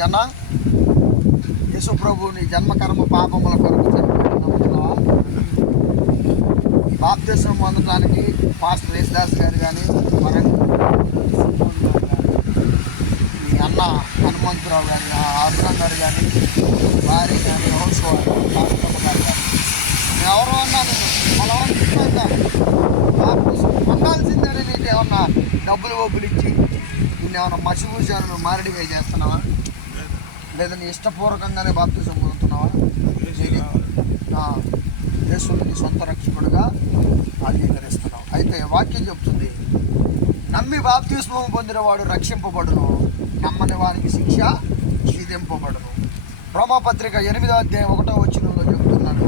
జన యేసు ప్రభు నీ జన్మకర్మ పాపముల కొరకు చనిపోతున్నావా? ఈ బాప్తిసం పొందడానికి పాస్టర్ యేసుదాస్ గారు కానీ మీ అన్న హనుమంతరావు కానీ అబ్రహం గారు కానీ వారి కానీ హోల్స్వారు పాస్టర్ గారు కానీ ఎవరో అన్నాను మనం బాప్తిసం పొందాల్సిందని నీకు ఏమన్నా డబ్బులు ఇచ్చి నిన్ను ఏమన్నా మసిపూసారు మారడిగా చేస్తున్నావా? లేదా నీ ఇష్టపూర్వకంగానే బాప్తిసం పొందుతున్నావా? యేసుని నీ సొంత రక్షకుడుగా అంగీకరిస్తున్నావు. అయితే వాక్యం చెప్తుంది, నమ్మి బాప్తిస్మం పొందినవాడు రక్షింపబడును, నమ్మని వారికి శిక్ష విధింపబడును. రోమాపత్రిక 8వ అధ్యాయం 1వ వచనంలో చెప్తున్నాడు,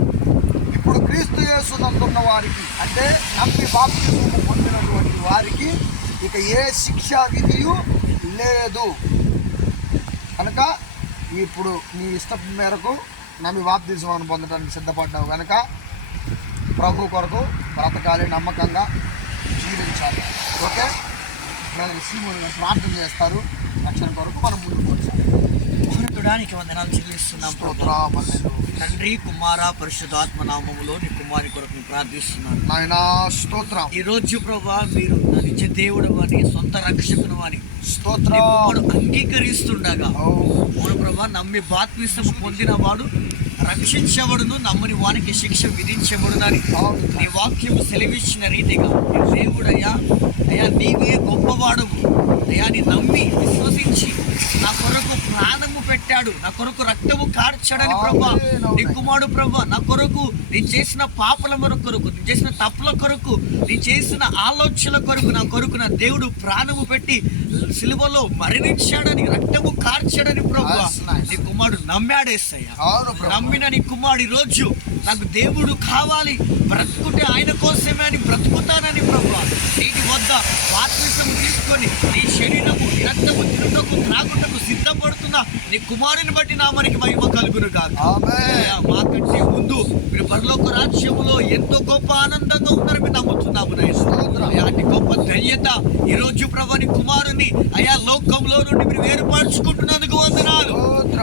ఇప్పుడు క్రీస్తు యేసు నందున్న వారికి, అంటే నమ్మి బాప్తిస్మం పొందినటువంటి వారికి ఇక ఏ శిక్షా విధియు లేదు. కనుక ఇప్పుడు నీ ఇష్టం మేరకు నమ్మి బాప్తిస్మాన్ని పొందడానికి సిద్ధపడ్డావు కనుక ప్రభు కొరకు బ్రతకాలి, నమ్మకంగా జీవించాలి. ఓకే, ప్రార్థన చేస్తారు రక్షణ కొరకు. మనం ముందుకు వచ్చాము. మహోన్నతుడానికి వందనాలు చెల్లిస్తున్నాం ప్రభా. తండ్రి, కుమార, పరిశుద్ధాత్మ నామములో నీ కుమారి కొరకు ప్రార్థిస్తున్నాను నాయనా. స్తోత్రం. ఈ రోజు ప్రభా మీరు నా నిజ దేవుడు అని, సొంత రక్షకుడు అని స్తోత్రం అంగీకరిస్తుండగా అవును ప్రభా, నమ్మి బాప్తిసం పొందిన వాడు రక్షించబడును, నమ్మని వానికి శిక్ష విధించబడునని నీ వాక్యము సెలవిచ్చిన రీతిగా దేవుడయ్యా, అయ్యా నీవే గొప్పవాడు అయ్యా, నీ నమ్మి విశ్వసించి నా కొరకు ప్రాణము పెట్టాడు, నా కొరకు రక్తము కార్చాడని ప్రభా. నీ కుమారుడు ప్రభా నా కొరకు నేను చేసిన పాపల కొరకు, నేను చేసిన తప్పుల కొరకు, నేను చేసిన ఆలోచనల కొరకు నా కొరకు నా దేవుడు ప్రాణము పెట్టి సిలువలో మరణించాడని, రక్తము కార్చాడని ప్రభా నీ కుమారుడు నమ్మాడేసయ్యా. నమ్మిన నీ కుమారుడు ఈరోజు నాకు దేవుడు కావాలి, బ్రతుకుంటే ఆయన కోసమే అని బ్రతుకుతానని ప్రభా నీటి వద్ద బాప్తిసం తీసుకొని నీ శరీరము నీ రక్తము తిరుగుటకు త్రాగుటకు సిద్ధపడుతున్న నీ కుమారుని బట్టి నామానికి మహిమ కలుగును గాక. మాకంటే ముందు మీరు పరలోక రాజ్యములో ఎంతో గొప్ప ఆనందంగా ఉన్నారని మేము నమ్ముతున్నాము. అట్టి గొప్ప ధన్యత ఈ రోజు ప్రభు నీ కుమారుని అయా లోకంలో నుండి మీరు ఏర్పరచుకుంటున్నందుకు వందనాలు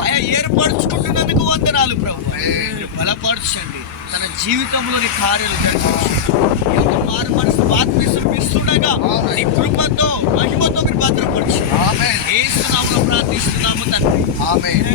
అయా, ఏర్పరచుకుంటున్నందుకు వందనాలు ప్రభు. మీరు బలపరచండి, తన జీవితంలోని కార్యాలు జరిగించండి. మారు మనసు బాప్తిసం ఇస్తుండగా నీ కృపతో మహిమతో మీరు భద్రపరచు. యేసు నామములో ప్రార్థిస్తున్నాము తండ్రి. ఆమేన్.